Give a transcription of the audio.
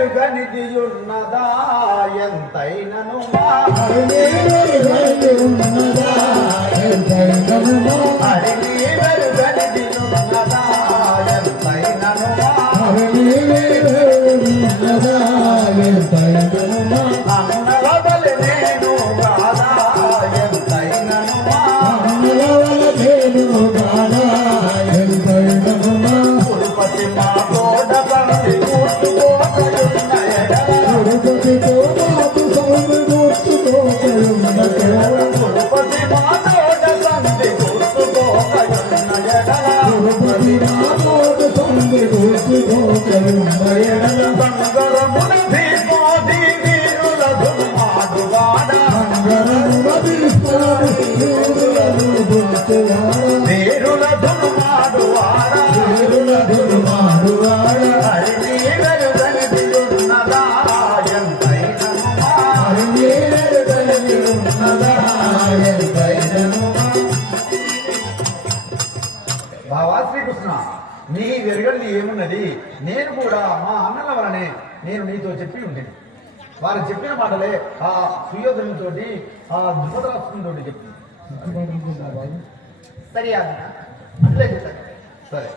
వెరుగనిదియున్నదా ఎంతైనను హరిని వెరుగనిదియున్నదా ఎంతైనను హరిని వెరుగనిదియున్నదా ఎంతైనను హరిని వెరుగనిదియున్నదా ఎంతైనను అన్నవలె నేను కాదా ఎంతైనను అన్నవలె నేను కాదా ఎంతైనను కురుపతి మా తోడ బంది కూర్చుకోకయున్న ఎడల కురుపతితో మాకు సౌమి కూర్చుకోకయున్న ఎడల కురుపతి మా తోడ బంది కూర్చుకోకయున్న ఎడల కురుపతి మా తోడ సౌమి కూర్చుకోకయున్న ఎడల బంగరమున భీమోది వీరుల దుర్మాడువాడ బంగరమున భీమోది వీరుల దుర్మాడువాడ వీరుల దుర్మాడువాడ వీరుల దుర్మాడువాడ హరిని వెరుగనిదియున్నదా ఎంతైనను హరిని వెరుగనిదియున్నదా ఎంతైనను బావా శ్రీకృష్ణ నీ వెరుగని ఏమున్నది నేను కూడా మా అన్నల వలనే నేను నీతో చెప్పి ఉంటుంది వారు చెప్పిన మాటలే ఆ సుయోధనులతోటి ఆ ధృతరాష్ట్రంతో చెప్తుంది సరే అట్లే చెప్తాను సరే